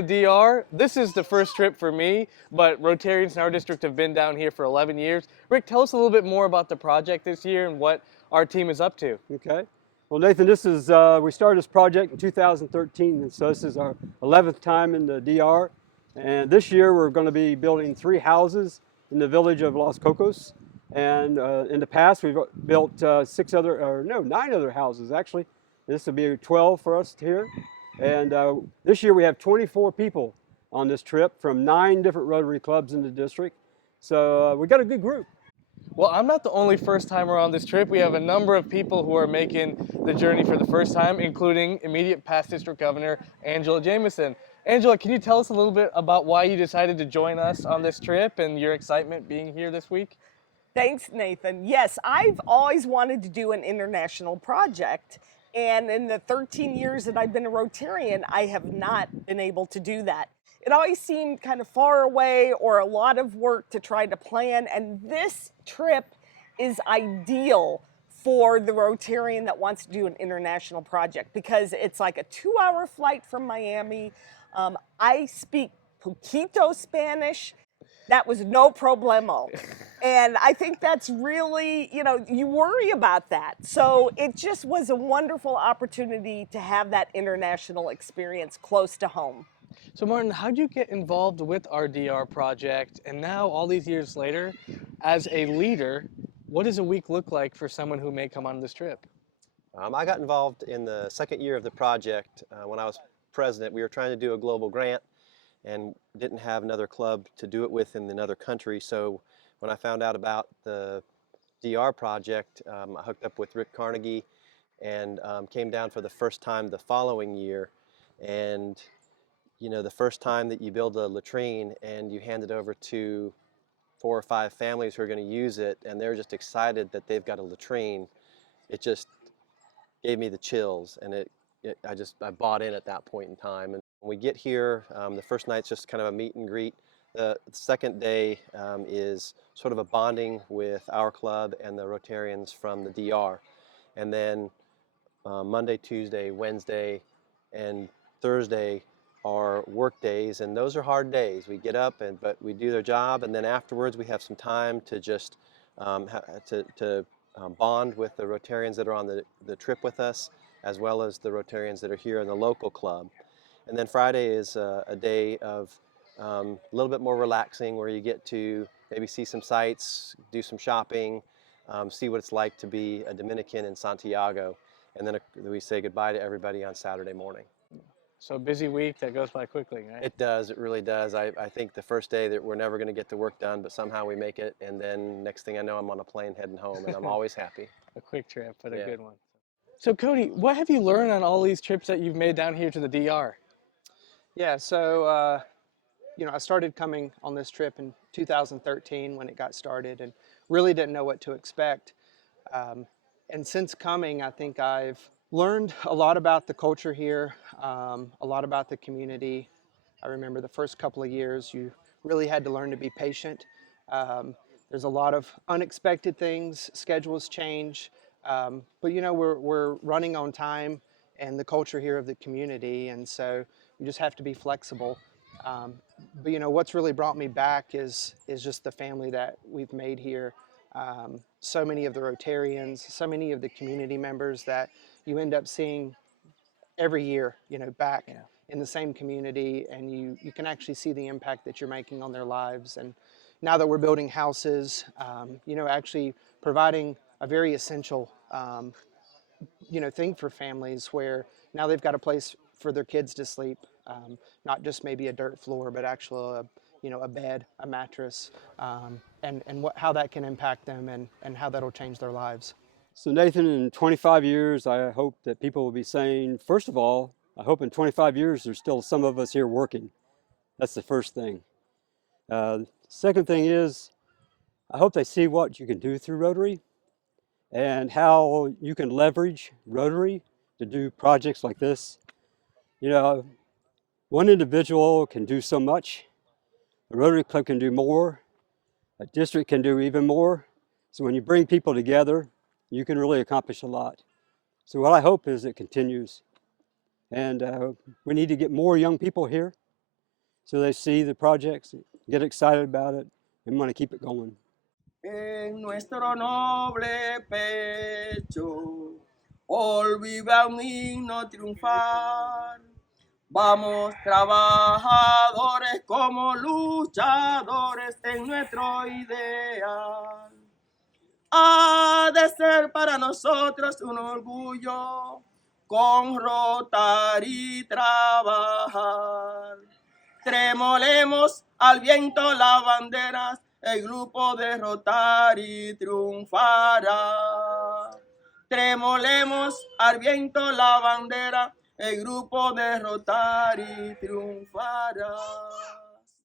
the DR. This is the first trip for me, but Rotarians in our district have been down here for 11 years. Rick, tell us a little bit more about the project this year and what our team is up to. Okay. Well, Nathan, this is we started this project in 2013, and so this is our 11th time in the DR. And this year we're going to be building 3 houses in the village of Los Cocos. And in the past we've built 9 other houses actually. This will be 12 for us here. And this year we have 24 people on this trip from 9 different Rotary clubs in the district. So we got a good group. Well, I'm not the only first-timer on this trip. We have a number of people who are making the journey for the first time, including immediate past district governor, Angela Jameson. Angela, can you tell us a little bit about why you decided to join us on this trip and your excitement being here this week? Thanks, Nathan. Yes, I've always wanted to do an international project. And in the 13 years that I've been a Rotarian, I have not been able to do that. It always seemed kind of far away or a lot of work to try to plan. And this trip is ideal for the Rotarian that wants to do an international project because it's like a 2-hour flight from Miami. I speak poquito Spanish. That was no problemo. And I think that's really, you worry about that. So it just was a wonderful opportunity to have that international experience close to home. So Martin, how'd you get involved with our DR project? And now, all these years later, as a leader, what does a week look like for someone who may come on this trip? I got involved in the second year of the project. When I was president, we were trying to do a global grant and didn't have another club to do it with in another country. So when I found out about the DR project, I hooked up with Rick Carnagua and came down for the first time the following year. And the first time that you build a latrine and you hand it over to 4 or 5 families who are going to use it, and they're just excited that they've got a latrine, it just gave me the chills, and I bought in at that point in time. And when we get here, the first night's just kind of a meet and greet. The second day is sort of a bonding with our club and the Rotarians from the DR. And then Monday, Tuesday, Wednesday, and Thursday are work days, and those are hard days. We get up but we do their job, and then afterwards we have some time to just bond with the Rotarians that are on the trip with us, as well as the Rotarians that are here in the local club. And then Friday is a day of a little bit more relaxing, where you get to maybe see some sights, do some shopping, see what it's like to be a Dominican in Santiago, and then we say goodbye to everybody on Saturday morning. So a busy week that goes by quickly, right? It does, it really does. I think the first day that we're never going to get the work done, but somehow we make it, and then next thing I know, I'm on a plane heading home, and I'm always happy. A quick trip, but Yeah. a good one. So Cody, what have you learned on all these trips that you've made down here to the DR? Yeah, so I started coming on this trip in 2013 when it got started, and really didn't know what to expect. And since coming, I think I've learned a lot about the culture here, a lot about the community. I remember the first couple of years, you really had to learn to be patient. There's a lot of unexpected things, schedules change, but we're running on time and the culture here of the community, and so you just have to be flexible. But what's really brought me back is just the family that we've made here. So many of the Rotarians, so many of the community members that you end up seeing every year, back in the same community, and you can actually see the impact that you're making on their lives. And now that we're building houses, actually providing a very essential, thing for families, where now they've got a place for their kids to sleep, not just maybe a dirt floor, but actually a bed, a mattress, and how that can impact them and how that'll change their lives. So Nathan, in 25 years, I hope that people will be saying, first of all, I hope in 25 years there's still some of us here working. That's the first thing. Second thing is, I hope they see what you can do through Rotary and how you can leverage Rotary to do projects like this. One individual can do so much. A Rotary Club can do more. A district can do even more. So when you bring people together, you can really accomplish a lot. So what I hope is it continues. And we need to get more young people here. so they see the projects, get excited about it, and want to keep it going. En nuestro noble pecho, hoy viva un himno triunfal. Vamos trabajadores como luchadores en nuestro ideal. Ha de ser para nosotros un orgullo con Rotary trabajar. Tremolemos al viento las banderas, el grupo de Rotary triunfará. Tremolemos al viento la bandera, el grupo de Rotary triunfará.